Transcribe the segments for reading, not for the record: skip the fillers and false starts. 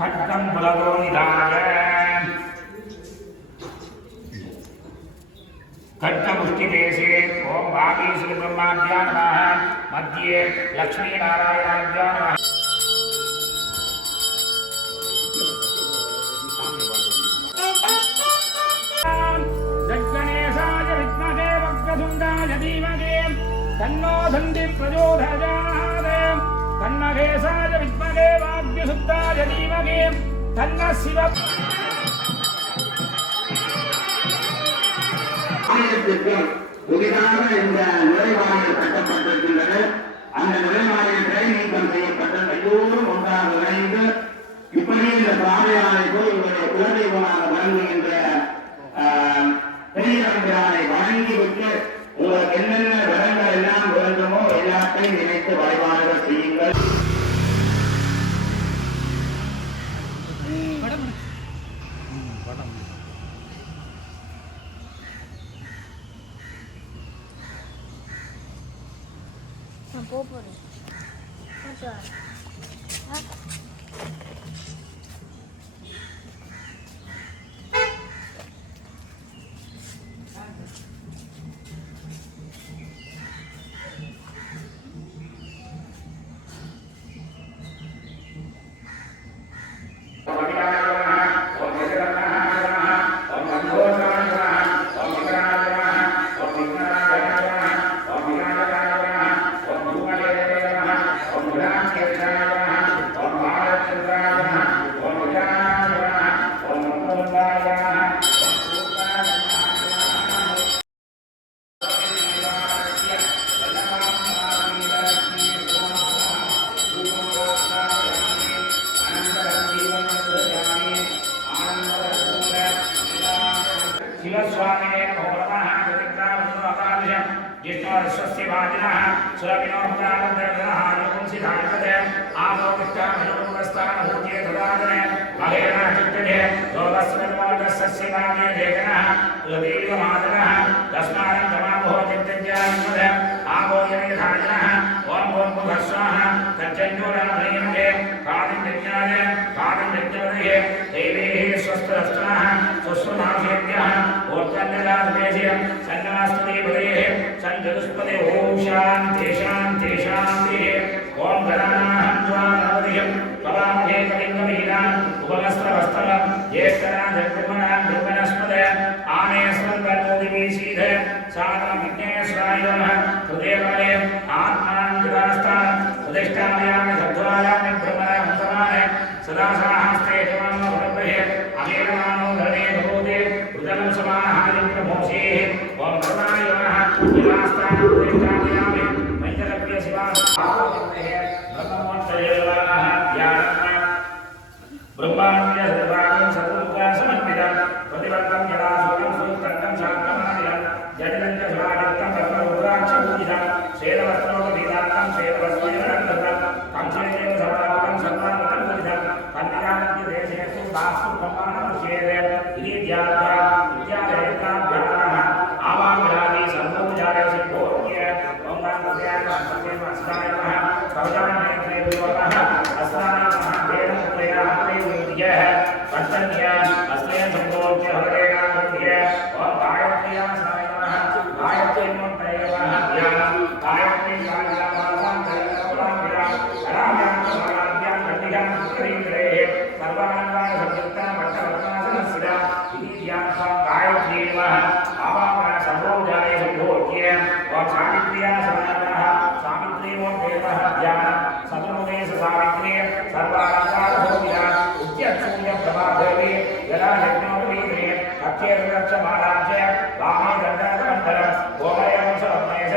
खड्गं बलदो निधाय खड्गमुष्टिदेशे ओम भागीश्वरी ब्रह्माभ्यां नमः मध्ये लक्ष्मीनारायणाभ्यां नमः जगणेशाय विद्महे वक्रतुण्डाय धीमहि तन्नो दन्ति प्रचोदयात् तन्महेशाय विद्महे वाग्यसुताय धीमहि तन्नः शिवः புதிதாக இந்த நுழைவாயில் கட்டப்பட்டிருக்கின்றது. அந்த நுழைவாயில்களை நீக்கம் செய்யப்பட்ட எல்லோரும் ஒன்றாக இணைந்து இப்படி இந்த பிராமையானைக்கு இவருடைய குலதெய்வமாக வழங்குகின்ற பெரியவர்களை வழங்கிவிட்டு உங்களுக்கு என்னென்ன விரங்கள் எல்லாம் வேண்டுமோ எல்லாத்தையும் நினைத்து வழிபாடுகள் செய்யுங்கள். போறேன் संजलस्पदे ओम शांति शांति शांति ओम गणानाहं ज्वालावधियं पवामहे कलिंगवीनां उपवस्त्रवस्त्रं ज्येष्ठरां जगन्मनां दुर्गणस्पदे आनेस्वन्दनोदिवीसीध सादरं विघ्नेश्वराय नमः हृदयकाले आत्मानं विदास्तानं प्रतिष्ठापयामि सद्वायामि ब्रह्मणामन्तमाने सदा साहस्ते जवानो भरब्रहे अमेरमानो धरणे भगवते रुदनं समाहायं प्रमोषेः ओम ब्रह्माय नमः विदास्तानं प्रतिष्ठापयामि मैत्रप्रिय शिवाय ब्रह्मोत्तरयोगाः ज्ञानं ब्रह्माण्य सर्वाणं सद्रूपं समन्वितं प्रतिबद्धं यदासुरं सुतन्तं शान्तमादिलं जटिलं च स्वागतं सर्वरुद्राक्षपूजितं श्वेतवस्त्रोपधीतान्तं श्वेतवस्त्रेणन्दतं कंसलेन सर्वावतं सर्वावतं पूजितं कन्यामन्दिरेषु वास्तु ब्रह्माण्डविषये इति ध्यात्वा विद्यालयेताभ्याः आवाहनादि सर्वोपचार सिद्धोर्य ओम नमः अस्ताय नमः सर्वजानने देवतः अस्ताय नमः देवमुत्रया हरेयुज्यः पञ्चन्या अस्तेन संभोज्य हरेणामुज्य ओम गायत्र्या अस्ताय नमः गायत्री मंत्रे नमः ध्यानं गायत्री गायनामासां जयपुराभ्या कलाभ्यां समाराभ्यां कन्यां करीन्द्रेः सर्वानन्दाय संयुक्ता पट्टवर्णासनस्या इति ध्यात्वा गायत्री नमः आवाहना सर्वोपचारे संभोज्य ओम सावित्र्या समानः सावित्री ओम देवः ध्यानं सतनुदेश सावित्री सर्वानन्दारभूमिना उद्यत्सूर्य प्रभादेवी यदा यज्ञोपवीते अक्षयरक्षमाणाच्च वामे दण्डकमण्डलं गोमयं समन्वयस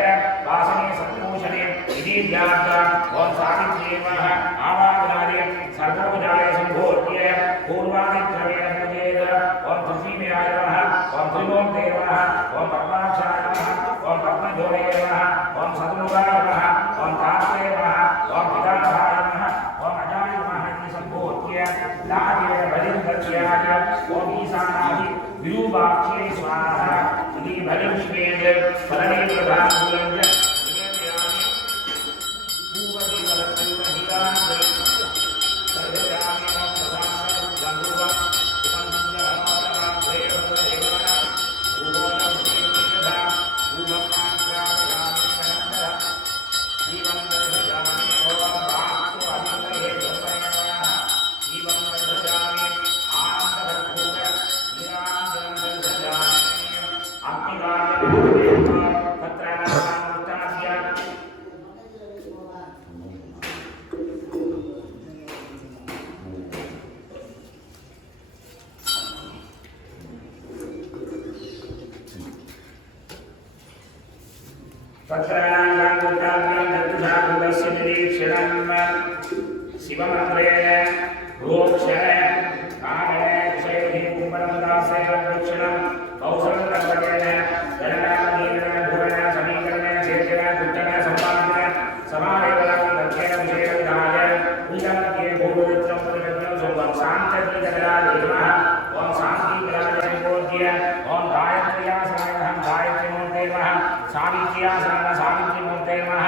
वासने संभूषणे इति ध्यात्वा ओम सावित्री नमः आवाहनादि सर्वोपचारे संभोज्य पूर्वादिक्रमेण पूजयेत् ओम पृथ्वीमेयाय नमः ओम त्रिलोक देवः ओम पद्माक्षाय नमः ओम पद्मजोड़े नमः ओम सतनुगाय नमः ओम तात्रे नमः ओम पितामहाय नमः ओम अजाय नमः इति संभोज्य लाभेन बलिर्दत्याय ओम ईशानादि विरूपाक्षे स्वाहा इति बलिं श्वेत फलने प्रधानमूलं च पूर्वदेवरत्नहितान् सर्वयामि नमः तत्राङ्गाङ्गुत्राभ्यां चतुषाकृतस्य निरीक्षणम् शिवमन्त्रेण रोक्षण कामणे कुशयोहि कुम्भनं दासेन दक्षिणं कौशलतर्पणेन गणनामदीन भुवन समीकरण चेतन कुट्टन सम्पादन समावेदनं दक्षिण विषय विधाय उल्लङ्घ्ये भूमित्रं परिवर्तनं सोमं शान्ततीतराय नमः ओम शान्तिकराय नमोद्य ओम गायत्र्यासनं गायत्रीमूर्ते नमः सावित्र्यासनं सावित्रीमूर्ते नमः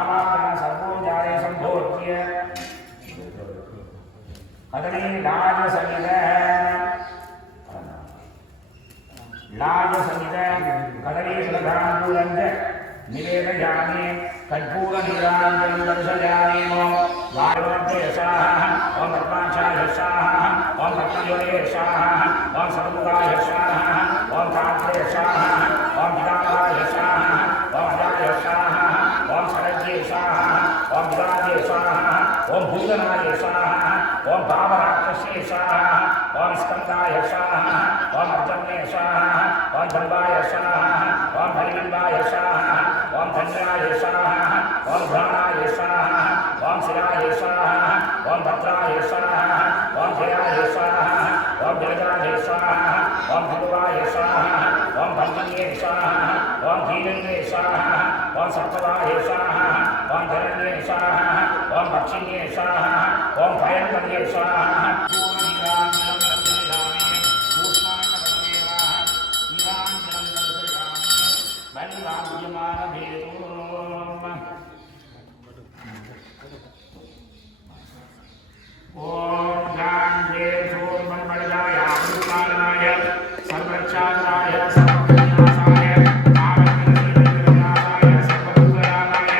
आवाहन सर्वोजाय सम्भोज्य कदली लाज समित कदली श्रद्धांबुलंज निवेदयामि कर्पूर नीरांजनं दर्शयामि वायुमध्य यशाः ओम पद्माक्षाय यशाः ओम पद्मयोगे यशाः ओम सर्वमुखाय यशाः ओम तात्रे यशाः ओम पितामहाय यशाः ओम अजाय यशाः ओम शरज्ये यशाः ओम विराजे यशाः ओम भूतनाय यशाः ओम भावराक्षसे यशाः ओम स्कंदाय यशाः ओम अर्जन्ये यशाः ओम जम्बाय यशाः ओम हरिबिम्बाय यशाः ओम धन्याय यशाः ओम ध्यानाय यशाः ओम शिराय यशाः ओम भद्राय यशाः ओम जयाय यशाः ओम जलजाय यशाः ओम भगवाय यशाः ओम भद्रन्ये यशाः ओम धीरन्ये यशाः ओम सत्तवाय यशाः ओम धरन्ये यशाः ओम भक्षिन्ये यशाः ओम भयङ्कर्ये यशाः ओम गांजे सूर्मन्मणयाय अमृतकालनाय सर्वरक्षाय सर्वविनाशाय आवर्तनशीलविनाशाय सर्वदुःखरामाय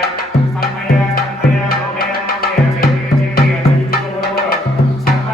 सर्वय सर्वय भोगे भोगे चेते चेते अचितो सर्व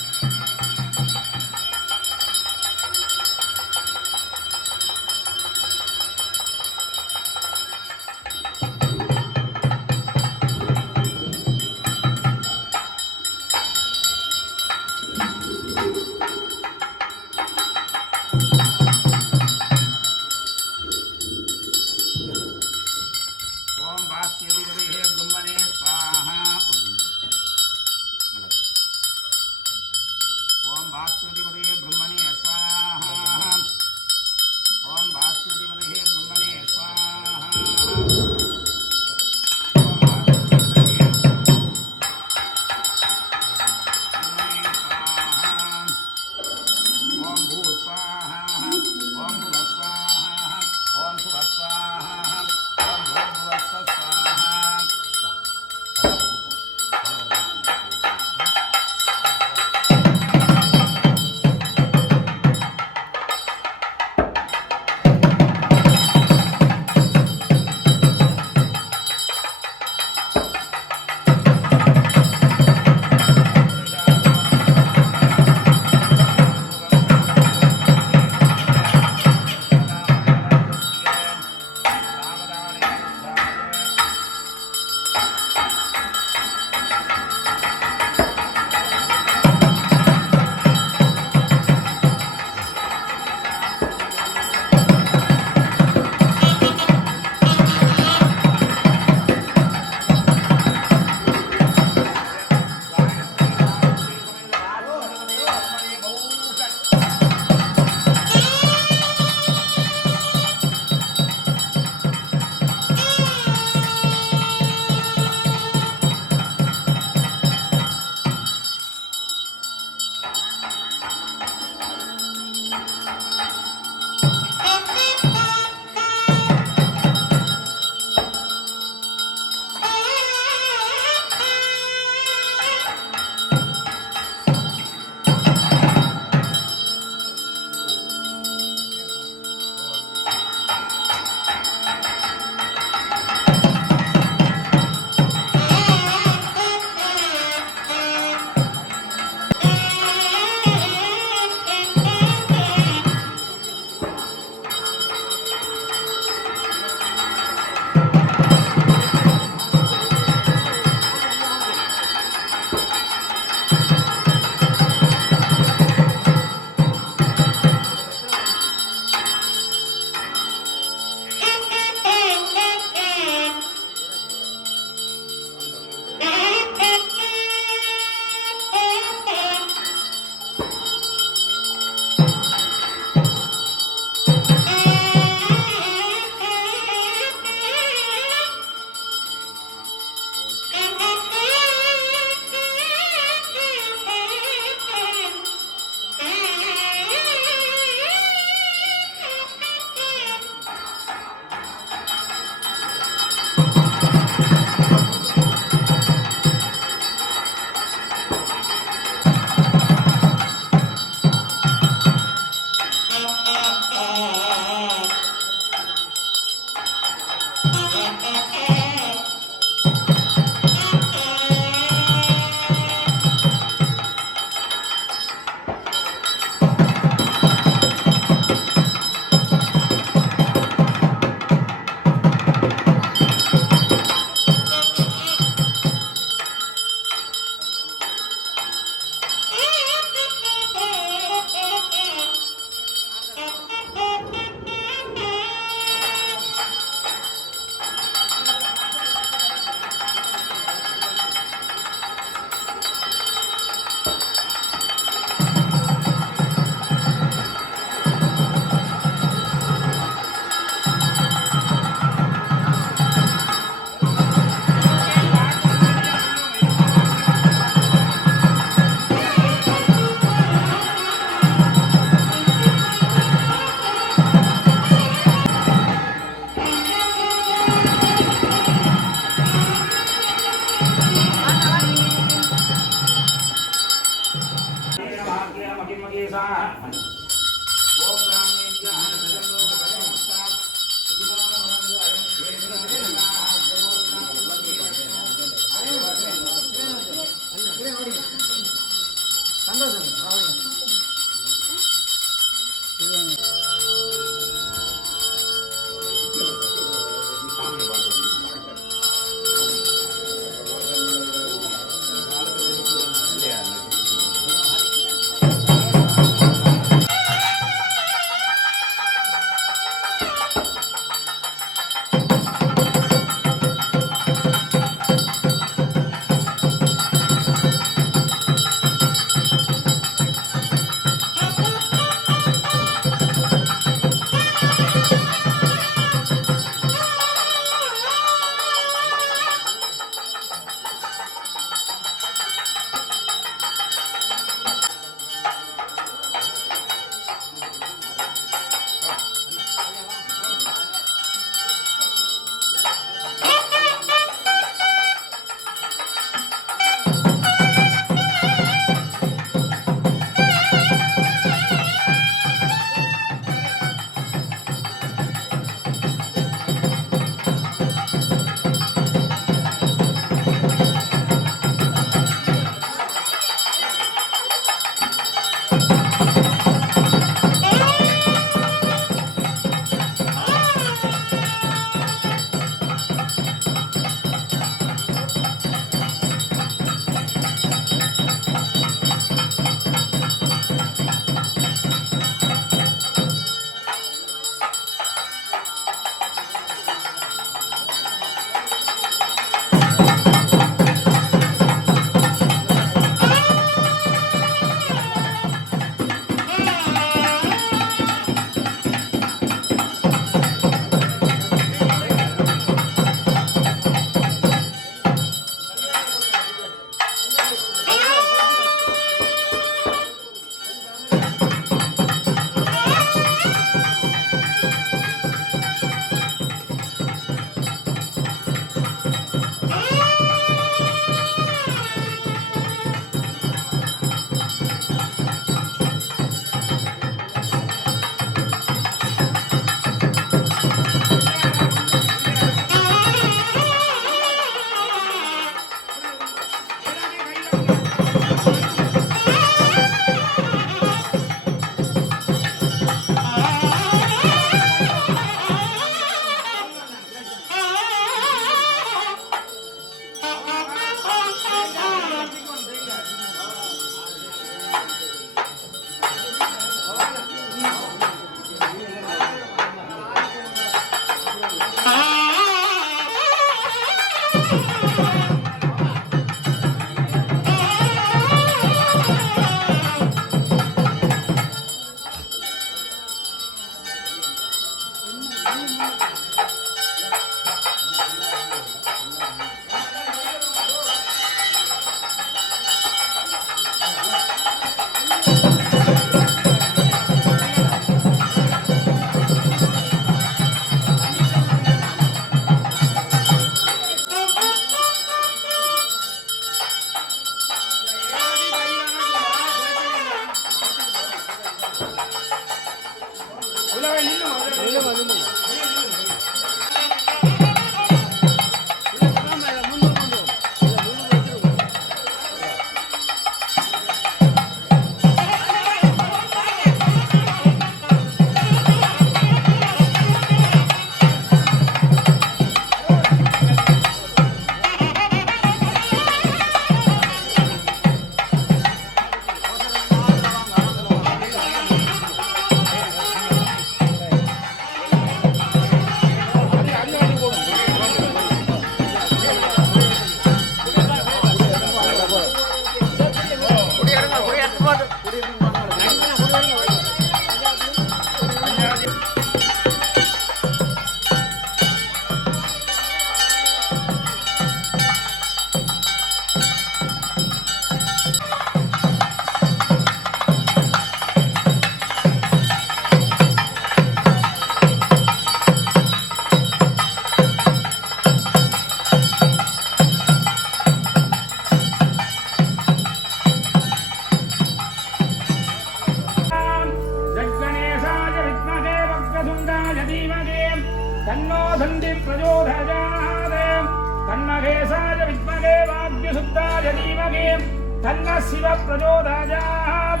तन्न शिव प्रचोदयात्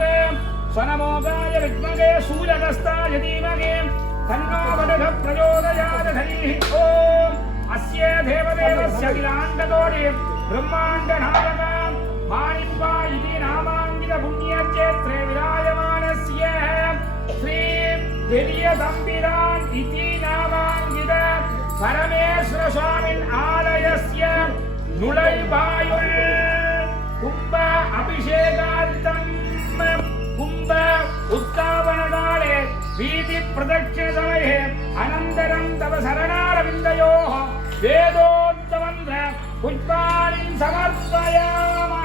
स्वनमोगाय विद्महे शूलहस्ताय धीमहि तन्नो वरुणः प्रचोदयात् हरिः ॐ अस्य देवदेवस्य अखिलाण्डकोटि ब्रह्माण्डनायक माणिक्वा इति नामाङ्कित पुण्यक्षेत्रे विराजमानस्य श्री दिव्यतम्बिरान् इति नामाङ्कित परमेश्वर स्वामिन् आलयस्य नुळैवायुर् कुम्भ अभिषेकार्थं कुम्भ उत्थापनकाले वीथिप्रदक्षिणसमये अनन्तरं तव शरणारविन्दयोः वेदोक्तमन्त्र पुष्पाणि समर्पयामः।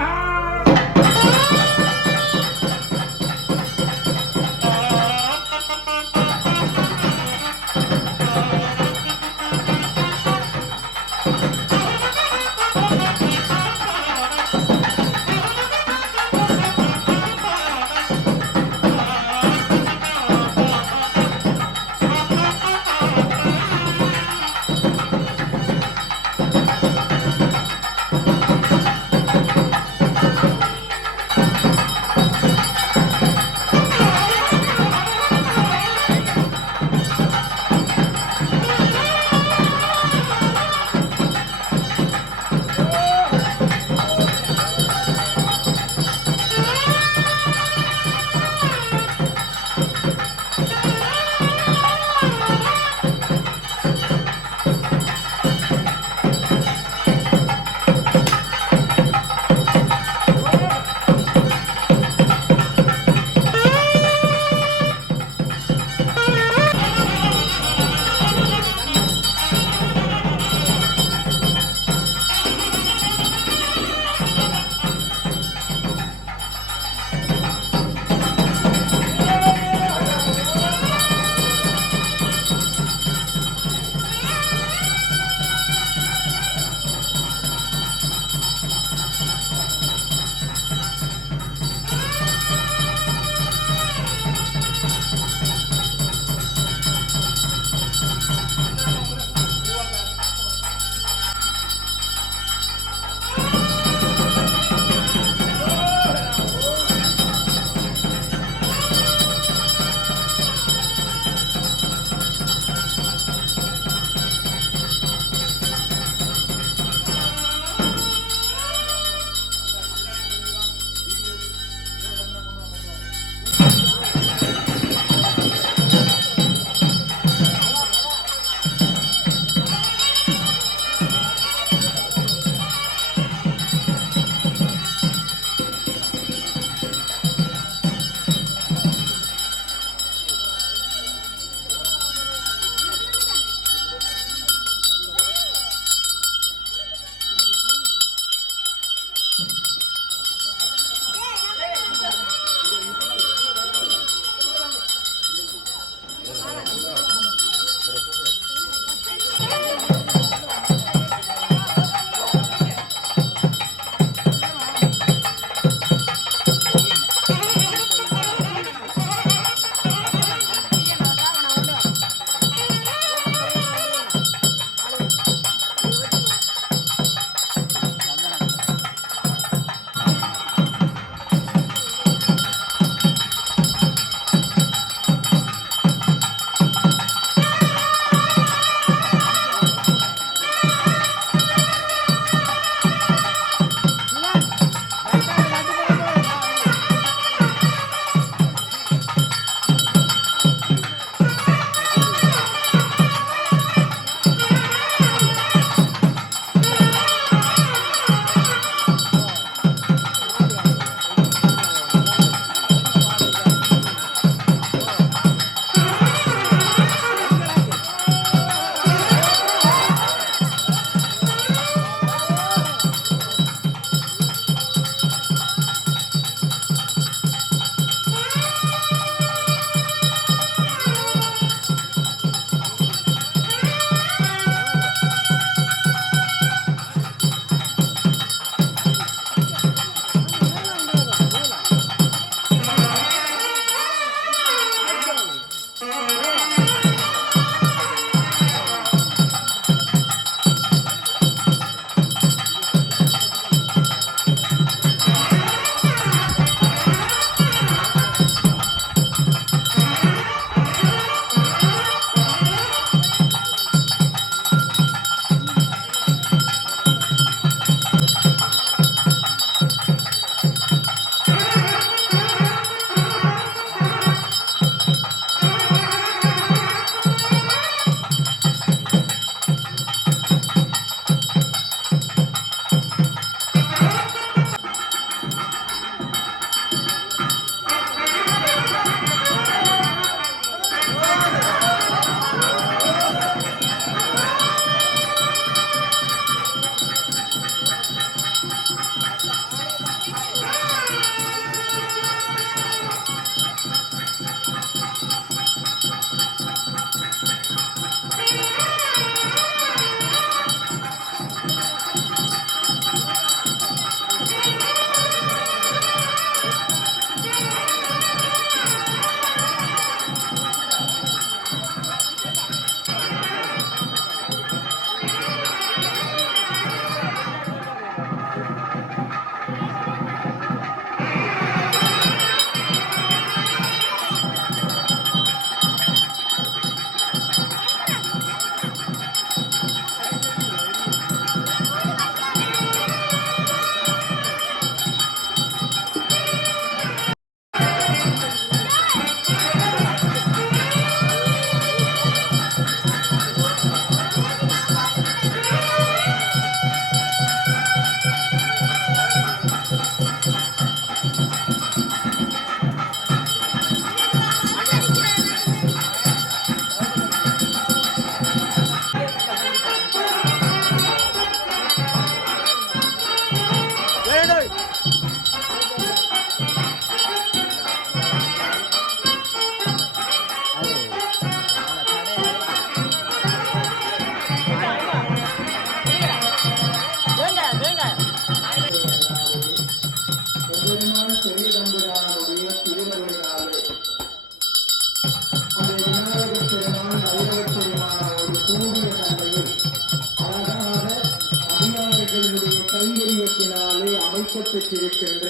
அமைக்கப்பட்டிருக்கின்ற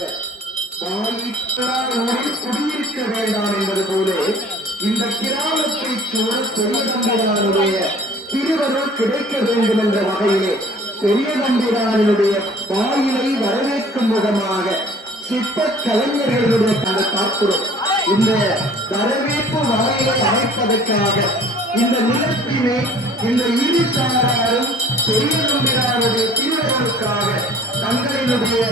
ஊரில் குடியிருக்க வேண்டாம் என்பது போல இந்த கிராமத்தை சூழ பெரிய தம்பிரானுடைய திருவருள் கிடைக்க வேண்டும் என்ற வகையிலே பெரிய தம்பிரானுடைய வாயிலை வரவேற்கும் முகமாக சிற்ப கலைஞர்களுடைய பார்க்கிறோம். இந்த வரவேற்பு வாயிலை அமைப்பதற்காக இந்த நிலத்திலே இந்த இரு சாராரும் பெரிய தம்பிரானுடைய திருவருளுக்காக தங்களினுடைய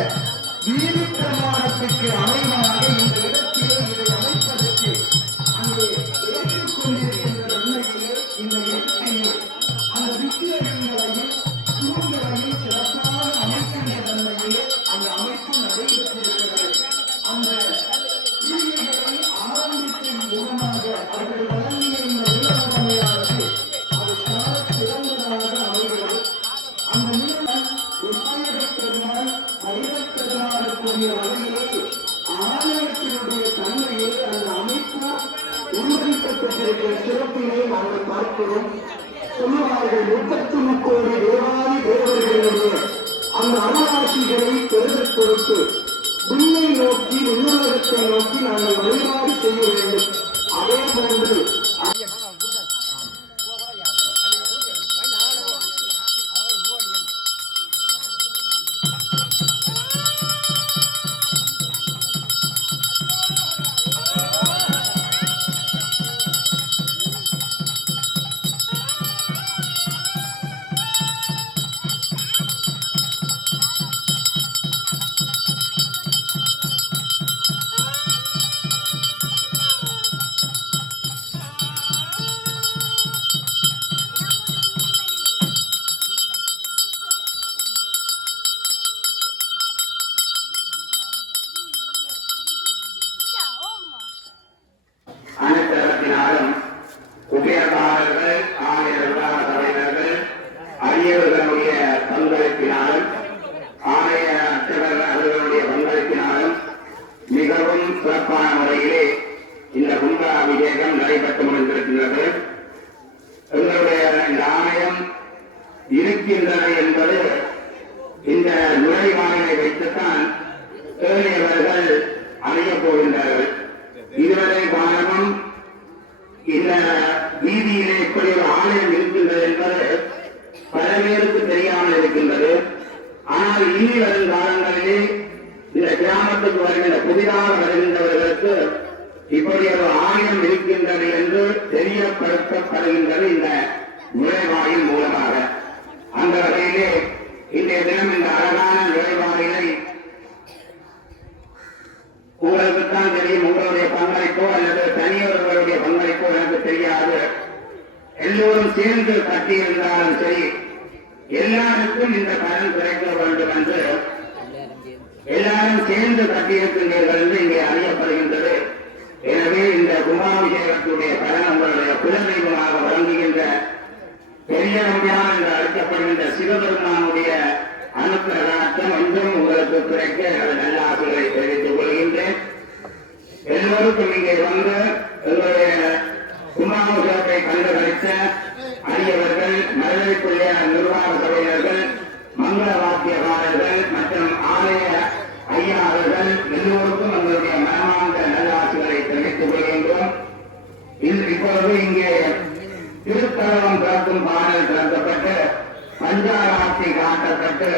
வீதி பிரமாணத்துக்கு அமைவாக இந்த இடத்திலே இதை அமைப்பதற்கு அங்கே ஏற்றுக்கொண்டிருக்கின்ற நன்மையிலே இந்த இடத்திலே அந்த விக்கிரகங்களையும் தூண்களையும் சிறப்பாக அமைக்கின்ற தன்மையிலே அந்த அமைப்பு நடைபெற்றிருக்கிறது. அந்த கிரியைகளை ஆரம்பிக்கும் மூலமாக அவர்கள் வழங்கிய இந்த நிலவுடைமையானது அது சால சிறந்ததாக அமைகிறது. அந்த நிலம் விநாயகப் பெருமாள் ஐவப்பெருமாளுக்குரிய வகையிலே ஆலயத்தினுடைய தன்மையை அந்த அமைப்பு உருவகிக்கப்பட்டிருக்கிற சிறப்பினை நாங்கள் பார்க்கிறோம். சொல்லுவார்கள் 33 கோடி தேவாதி தேவர்களுடைய அந்த அருளாட்சிகளை பெருகக் கொடுத்து விண்ணை நோக்கி விண்ணுலகத்தை நோக்கி நாங்கள் வழிபாடு செய்ய வேண்டும். அதே போன்று அனைத்தரத்தினாலும் உபயதாரர்கள் ஆலய நிர்வாக சபையினர்கள் அரியவர்களுடைய பங்களிப்பினாலும் ஆலய அர்ச்சகர் அவர்களுடைய பங்களிப்பினாலும் மிகவும் சிறப்பான முறையிலே இந்த கும்பாபிஷேகம் நடைபெற்று கொண்டிருக்கின்றது. எங்களுடைய இந்த ஆலயம் இருக்கின்றது என்பது இந்த நுழைவாயிலை வைத்துத்தான் ஏழையவர்கள் அறியப் போகின்றார்கள். இதுவரை காலமும் இந்த வீதியிலே இப்படி ஒரு ஆலயம் இருக்கின்றது என்பது பல பேருக்கு தெரியாமல் இருக்கின்றது. ஆனால் இனி வரும் காலங்களிலே இந்த கிராமத்துக்கு வருகின்ற புதிதாக வருகின்றவர்களுக்கு இப்படி ஒரு ஆலயம் இருக்கின்றது என்று தெரியப்படுத்தப்படுகின்றது இந்த நுழைவாயில் மூலமாக. அந்த வகையிலே இன்றைய தினம் இந்த அழகான நுழைவாயிலை உங்களுக்குத்தான் தெரியும். உங்களுடைய பங்களிப்போ அல்லது தனியவர்களுடைய பங்களிப்போ எனக்கு தெரியாது. எல்லோரும் சேர்ந்து கட்டியிருந்தாலும் சரி, எல்லாருக்கும் இந்த பலன் கிடைக்க வேண்டும் என்று எல்லாரும் சேர்ந்து கட்டியிருக்கின்றீர்கள் என்று இங்கே அறியப்படுகின்றது. எனவே இந்த கும்பாபிஷேகத்துடைய பலன் உங்களுடைய குலதெய்வமாக வழங்குகின்ற பெரிய நம்பியார் என்று அழைக்கப்படுகின்ற சிவபெருமானுடைய அனுக்கிரகத்தம் என்றும் உங்களுக்கு கிடைக்க நல்ல ஆசைகளை தெரிவித்துக் கொள்கின்றேன். எல்லோருக்கும் இங்கே வந்து எங்களுடைய கும்பாபிஷேகத்தை கண்டுகளித்த அரியவர்கள், மதுரைக்குரிய நிர்வாக சபையினர்கள், மங்கள வாத்தியகாரர்கள் மற்றும் ஆலய ஐயா அவர்கள் எல்லோருக்கும் எங்களுடைய மனமார்ந்த நல்லாசிகளை தெரிவித்துக் கொள்கின்றோம். இப்பொழுது இங்கே திருத்தலம் திறக்கும் பாடல் திறக்கப்பட்டு பஞ்சாராட்சி காட்டப்பட்டு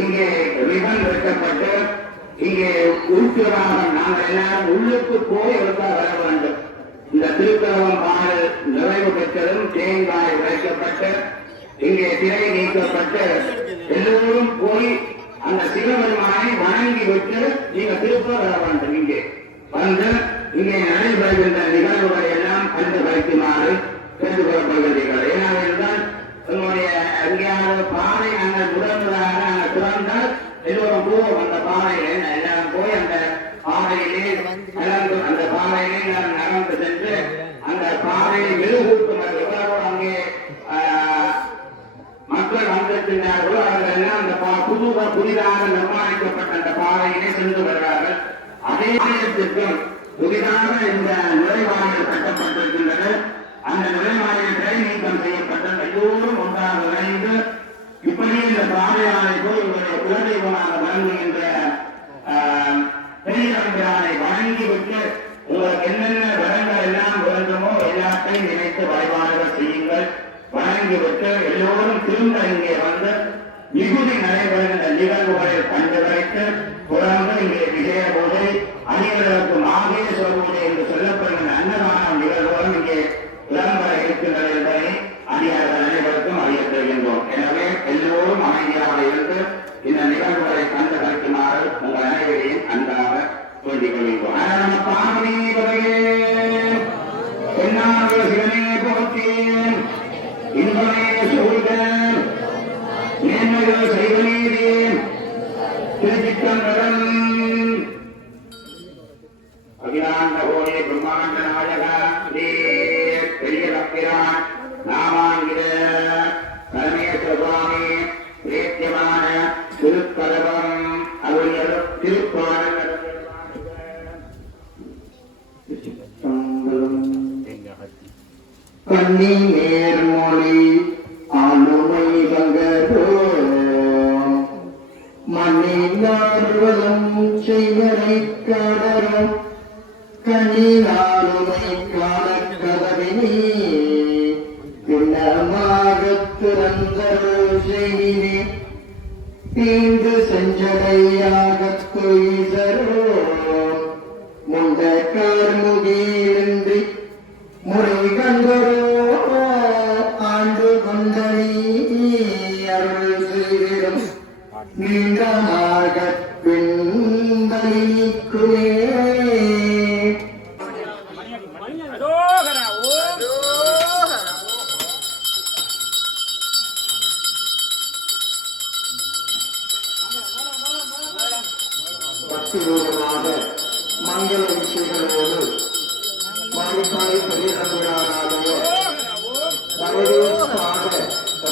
இங்கே ரிபன் வைக்கப்பட்டு இங்கே உறுப்பினராக நாங்கள் எல்லாரும் உள்ளுக்கு போய் வர வேண்டும். இந்த திருத்தலம் பாடல் நிறைவு பெற்றதும் தேங்காய் உடைக்கப்பட்டு இங்கே திரை நீக்கப்பட்டு எல்லோரும் போய் அந்த சிவபெருமானை வணங்கி விட்டு நீங்க திருப்ப வர வேண்டும். இங்கே வந்து இங்கே நடைபெறுகின்ற நிகழ்வுகளை எல்லாம் கண்டுகளிக்குமாறு கேட்டுக் கொள்ளப்படுகிறீர்கள். ஏனென்றால் உங்களுடைய எங்கேயாவது பானை நாங்கள் முதன்முறையாக நாங்கள் திறந்தால் எல்லோரும் போவோம். அந்த பானையிலே எல்லாரும் போய் அந்த பானையிலே நடந்து அந்த பானையிலே நாம் நடந்து சென்று அந்த பானையை மெழுகூட்டுவது எவ்வளவு அங்கே மக்கள் வந்திருக்கின்றார்களோ அவர்கள் எல்லாம் அந்த புதிதாக நிர்மாணிக்கப்பட்ட அந்த பாதையிலே சென்று வருகிறார்கள். அதே நேரத்திற்கும் புதிதாக இந்த நுழைவாயில் கட்டப்பட்டிருக்கின்றது. அந்த நுழைவாயில்களை நீக்கம் செய்யப்பட்ட எல்லோரும் ஒன்றாக இணைந்து இப்படி இந்த பாதையாலை போய் இவருடைய குலதெய்வமாக வழங்குகின்ற பிரானை வணங்கிவிட்டு உங்களுக்கு என்னென்ன வரங்கள் எல்லாம் வேண்டுமோ எல்லாத்தையும் நினைத்து வழிபாடுகள் செய்யுங்கள். வணங்கிவிட்டு எல்லோரும் திரும்ப இங்கே வந்து மிகுதி நடைபெறுகின்ற நிகழ்வுகளில் கண்டுகளித்து தொடர்ந்து இங்கே விஜய பூஜை அடிகளுக்கு மாகேஸ்வர பூஜை என்று சொல்லப்படுகின்ற அன்னதான நிகழ்வுகளும் இங்கே விளம்பர இருக்கின்றது என்பதை அடியார்கள் அனைவருக்கும் அறிய தெரிகின்றோம். எனவே எல்லோரும் அமைதியாக இருந்து இந்த நிகழ்வுகளை கண்டுகளிக்குமாறு உங்கள் அனைவரையும் அன்பாக வேண்டிக் கொள்கின்றோம். பார்வதி பதையே என்னாக சிவனே போற்றேன் இன்பமே சூழ்கேன் மேன்மைகள் செய்த நீதியேன் திருச்சிற்றம்பலம். அகிலாண்ட கோடி பிரம்மாண்ட நாயக பெரிய தப்பிரான் நாமாங்கிற பரமேஸ்வர சுவாமி பிரேத்தியமான திருக்கலவம் அருள் திருப்பாடல் கண்ணி நேர்மொழி ஆளுமை வங்கரோ மண்ணினார்வலம் செய்வரை கடரும் கண்ணினாலுமை காணக்கதவினே பின்னமாக திறந்தரோ செய்தினே தீங்கு செஞ்சடையாகத்து ஈசரோ முண்ட கார்முகின்றி முறை கண்டரோ ஆண்டு கொண்டனி அருள் செய்திடும் நீண்டமாக பின்பலி நீக்குமே. பக்திபூர்வமாக மங்கள விஷயங்களோடு மணிப்பாய் பெரிய தம்பிரானாலேயோ வரவேற்பாக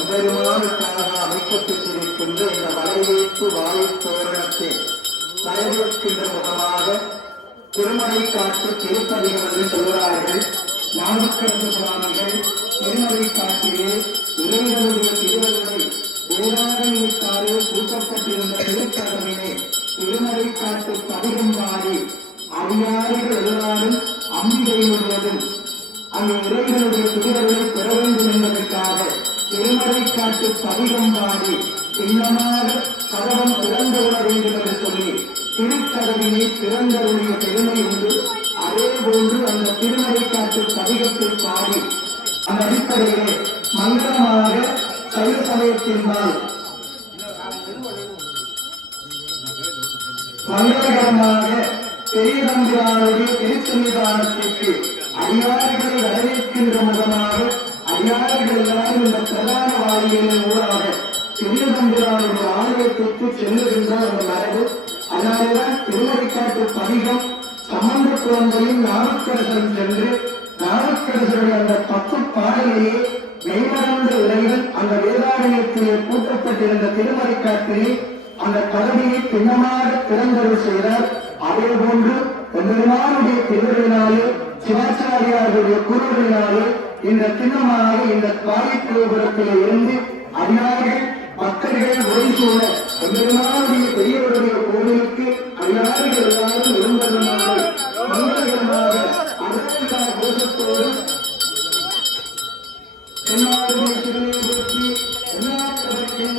பெருமானுக்காக அமைக்கப்பட்டிருக்கின்ற இந்த வரவேற்பு வாழைத்தோரணத்தை வரவேற்கின்ற முகமாக திருமலை காட்டு திருப்பதிகம் என்று சொல்கிறார்கள். நாமக்கரசு சுவாமிகள் திருமலை காட்டிலே இளைஞருடைய திருவருளை வேளாண்மைக்காரே கூட்டப்பட்டிருந்த திருக்கதவினை திருமலை காட்டு பதிகம் பாடி அதிகாரிகள் எல்லாரும் அம்பிகை முழுவதும் அந்த இறைவனுடைய திருவருளை பெற வேண்டும் என்பதற்காக திருமலை காட்டு பதிகம் பாடி சின்னமாக கதவம் திறந்து கொள்ள வேண்டும் என்று சொல்லி திருக்கதவினை திறந்தருடைய பெருமை உண்டு. அதே போன்று அந்த திருமலை காட்டு பதிகத்தை பாடி அந்த அடிப்படையிலே மங்களமாக சைவ சமயத்தின்பால் மங்களகரமாக பெரிய தம்பிரானுடைய திருச்சன்னிதானத்திற்கு அதிகாரிகளை வரவேற்கின்ற முகமாக அதிகாரிகள் எல்லாரும் இந்த பிரதான வாயிலின் ஊடாக பெரிய தம்பிரானுடைய ஆலயத்திற்கு செல்லுகின்ற அந்த மரபு. அதனால்தான் திருமலைக்காட்டு பதிகம் சம்பந்த குழந்தையும் நாமக்கரசரும் சென்று நாமக்கரசருடைய அந்த 10 பாடலையே மெய்மறந்த இறைவன் அந்த வேதாரண்யத்திலே கூட்டப்பட்டிருந்த திருமலைக்காட்டிலே அந்த கதவியை பின்னமாக திறந்தருள் செய்தார். அதே போன்று பெருமானுடைய திருவிழினாலே சிவாச்சாரியாருடைய குருவினாலே இந்த சின்னமாக இந்த காயத்திரோபுரத்திலே இருந்து அதிகாரிகள் பக்தர்கள் ஒளி சூழ பெருமானுடைய பெரியவருடைய கோவிலுக்கு அதிகாரிகள் எல்லாரும் விரும்புகிறமாக மங்களகரமாக அதற்கான கோஷத்தோடு என்னாருடைய சிவனை பற்றி எல்லாத்தவற்றையும்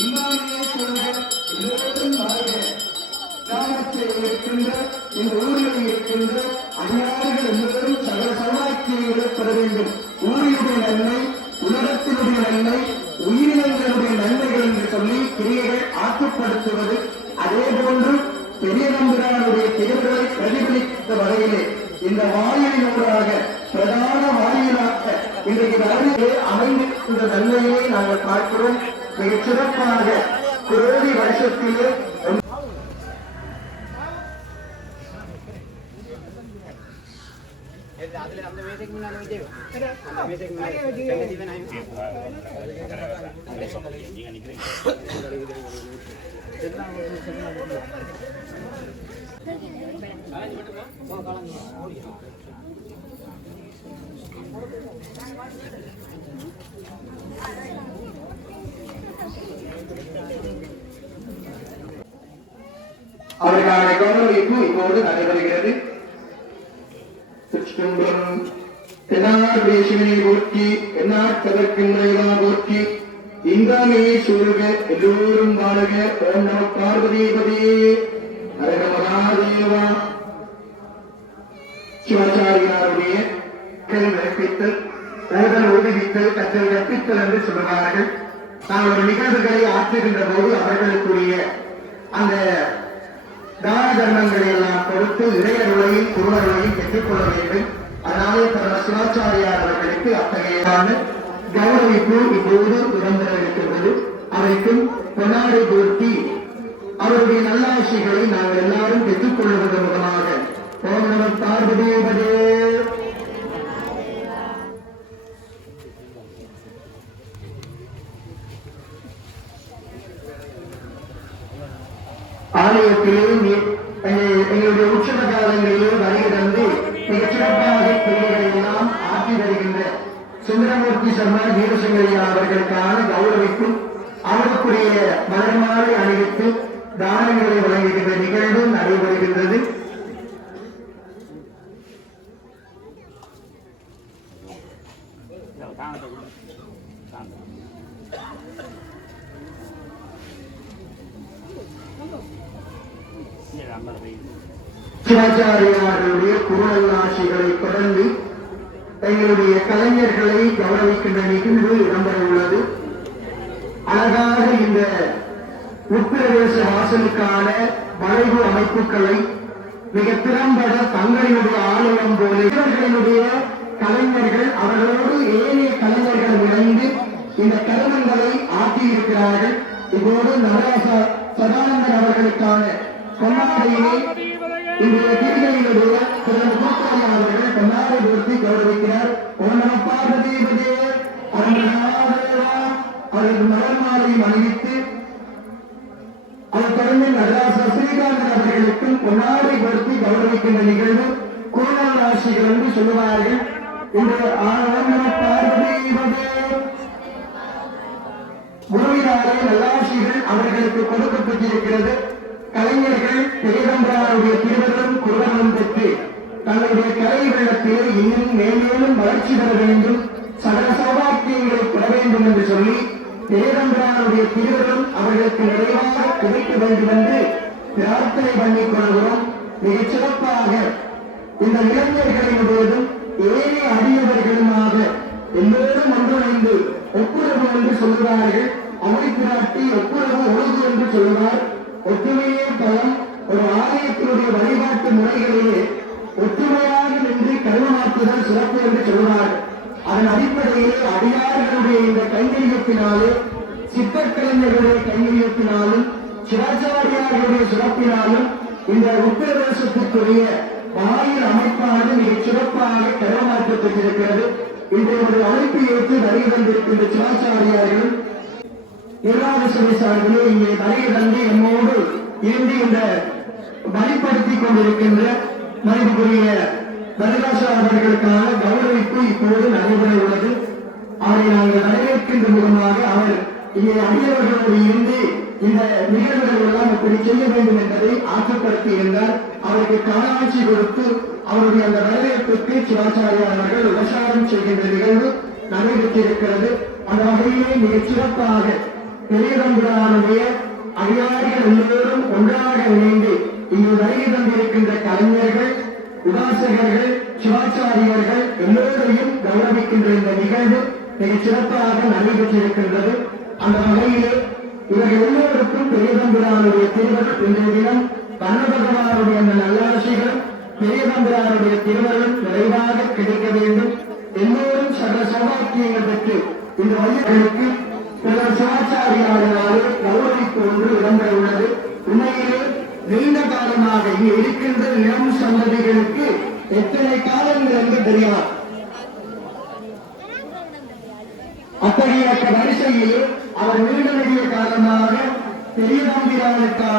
இம்மானியை சொல்ல எல்லோரும் வாழ்க. கிராமத்தில் இருக்கின்ற இந்த ஊரில் இருக்கின்ற அதிகாரிகள் எல்லோரும் சகல சவாக்கியை பெற வேண்டும். ஊரினுடைய நன்மை, உலகத்தினுடைய நன்மை, உயிரினங்களுடைய நன்மைகள் என்று சொல்லி கிரியைகள் ஆக்கப்படுத்துவது. அதே போன்று பெரிய நம்பிரானுடைய தேர்தலை பிரதிபலித்த வகையிலே இந்த வாயிலூடாக பிரதான வாயிலாக இன்றைக்கு நன்மையிலே அமைந்திருக்கின்ற நன்மையை நாங்கள் பார்க்கிறோம். மிகச் சிறப்பாக குரோதி வருஷத்திலே அவருக்கான கௌரவிப்பு இப்போது நடைபெறுகிறது. திருச்சிற்றம்பலம். தென்னாடுடைய சிவனை போற்றி, எந்நாட்டவர்க்கு இறைவா போற்றி, இன்பமே சூழ்க, எல்லோரும் வாழுக. ஓம் நம பார்வதிபதியே, ஹர மகாதேவா. சிவாச்சாரியாருடைய கற்பித்தல், ஓதல், ஓதுவித்தல், கற்றல், கற்பித்தல் என்று சொல்லுவார்கள். நான் ஒரு நிகழ்வுகளை ஆற்றுகின்ற போது அவர்களுக்குரிய அந்த தான தர்மங்களை எல்லாம் கொடுத்து இறையருளையும் குருவர்களையும் பெற்றுக்கொள்ள வேண்டும். அதனாலே பரம சிவாச்சாரியார் அவர்களுக்கு அத்தகையான கௌரவிப்பு இப்போது இடம்பெற இருக்கின்றது. அவருக்கும் பொன்னாடை போர்த்தி அவருடைய நல்லாட்சிகளை நாங்கள் எல்லாரும் பெற்றுக் கொள்வதன் மூலமாக ஓம் நம பார்வதிபதே. ஆலயத்திலே எங்களுடைய உற்சவ காலங்களிலே வருகை தந்து மிகச் சிறப்பாக பிள்ளைகளை எல்லாம் ஆற்றி வருகின்ற சுந்தரமூர்த்தி சர்மா வீரசங்கரியா அவர்களுக்கான கௌரவிக்கும் அவருக்குரிய மலர்மாலை அணிவித்து தானங்களை வழங்குகின்ற நிகழ்வு நடைபெறுகின்றது. சிவாச்சாரியார்களுடைய குருநல்லாட்சிகளை தொடர்ந்து எங்களுடைய கலைஞர்களை கௌரவிக்கின்ற நிகழ்வு இடம்பெற உள்ளது. அழகாக இந்த உட்பிரவேச வாசலுக்கான வளைவு அமைப்புகளை மிக திறம்பட தங்களினுடைய ஆலயம் போல இவர்களினுடைய கலைஞர்கள் அவர்களோடு ஏனைய கலைஞர்கள் இணைந்து இந்த கருமங்களை ஆற்றியிருக்கிறார்கள். இப்போது நடராச சதானந்தன் அவர்களுக்கான கொண்டாடையினை இன்றைய திருக்கையினுடைய திரு கூட்டாளி அவர்கள் கொண்டாடை பொருத்தி கௌரவிக்கிறார். ஓம் நம பார்வதிபதே, அவருக்கு மலர்மாலையும் அணிவித்து அதைத் தொடர்ந்து நடராச ஸ்ரீகாந்தன் அவர்களுக்கும் கொண்டாடை பொருத்தி கௌரவிக்கின்ற நிகழ்வு குருநாள் ராசிகள் என்று சொல்லுவார்கள். இன்று ஓம் நம பார்வதிபதே குருவினாலே நல்லாட்சிகள் அவர்களுக்கு கொடுக்கப்பட்டிருக்கிறது. கலைஞர்கள் பெரியதம்பராருடைய திருவருளும் குருவரும் பெற்று தங்களுடைய கலை வெள்ளத்தில் இன்னும் மேலும் வளர்ச்சி பெற வேண்டும், சகல சௌபாக்கியங்களை பெற வேண்டும் என்று சொல்லி பெரியதம்பராருடைய திருவருளும் அவர்களுக்கு நிறைவாக கிடைக்க வேண்டும் என்று பிரார்த்தனை பண்ணிக் கொள்கிறோம். மிகச் சிறப்பாக இந்த இளைஞர்களினுடையதும் ஏழை அடியவர்களுமாக எல்லோரும் ஒன்றிணைந்து ஒப்புரவு என்று சொல்லுவார்கள். அவை பிராட்டி ஒப்புரவு ஒழுங்கு என்று சொல்லுவார். ஒற்றுமையே பலம். ஒரு ஆலயத்தினுடைய வழிபாட்டு முறைகளிலே ஒற்றுமையாக நின்று கருணமாற்றுதல் சிறப்பு என்று சொல்வார். அதன் அடிப்படையிலே அடியார்களுடைய இந்த கைங்கரியத்தினாலே, சிற்பக்கலைஞர்களுடைய கைங்கரியத்தினாலும், சிவாச்சாரியார்களுடைய சிறப்பினாலும் இந்த உத்தரதேசத்திற்குரிய வாயில் அமைப்பானது மிகச் சிறப்பாக கருணமாற்றப்பட்டிருக்கிறது. இன்றைய அழைப்பு ஏற்று வருகை தந்திருக்கின்ற சிவாச்சாரியார்கள் நிர்வாகசபை சார்பிலே இங்கே வருகை தந்து என்னோடு இருந்து இந்த வழிப்படுத்திக் கொண்டிருக்கின்ற மதிப்புக்குரிய வரதாசா அவர்களுக்கான கௌரவிப்பு இப்போது நடைபெற உள்ளது. அவரை நாங்கள் வரவேற்கின்ற மூலமாக அவர் இங்கே அடியவர்களோடு இருந்து இந்த நிகழ்வுகள் எல்லாம் இப்படி செய்ய வேண்டும் என்பதை ஆற்றப்படுத்தி இருந்தார். அவருக்கு காணாட்சி கொடுத்து அவருடைய அந்த வரவேற்புக்கு சிவாச்சாரியார் அவர்கள் உபசாரம் செய்கின்ற நிகழ்வு நடைபெற்றிருக்கிறது. அந்த வகையிலே மிகச் சிறப்பாக பெரியதம்பரானுடைய அடியார்கள் எல்லோரும் ஒன்றாக இணைந்து இங்கு வருகை தந்திருக்கின்ற கலைஞர்கள், உபாசகர்கள், சிவாச்சாரியர்கள் எல்லோரையும் கௌரவிக்கின்ற இந்த நிகழ்வு மிகச் சிறப்பாக நடைபெற்றிருக்கின்றது. அந்த வகையிலே இவர்கள் எல்லோருக்கும் பெரியதம்பரானுடைய திருவருள் இன்றைய தினம் கண்ணபகவானுடைய அந்த நல்லாட்சிகள் பெரியதம்பரானுடைய திருவருள் நிறைவாக கிடைக்க வேண்டும். எல்லோரும் சகல சௌபாக்கியங்கள் பெற்று இந்த வழிகளுக்கு சிவாச்சாரியாரினாலே கௌரவிப்பு ஒன்று இடம்பெற உள்ளது. உண்மையிலே நீண்ட காலமாக இங்கு இருக்கின்ற இளம் சந்ததிகளுக்கு எத்தனை காலங்கள் என்று தெரியலாம். அத்தகைய வரிசையில் அவர் நீண்ட நெடிய காலமாக பெரியதம்பிரானுக்கான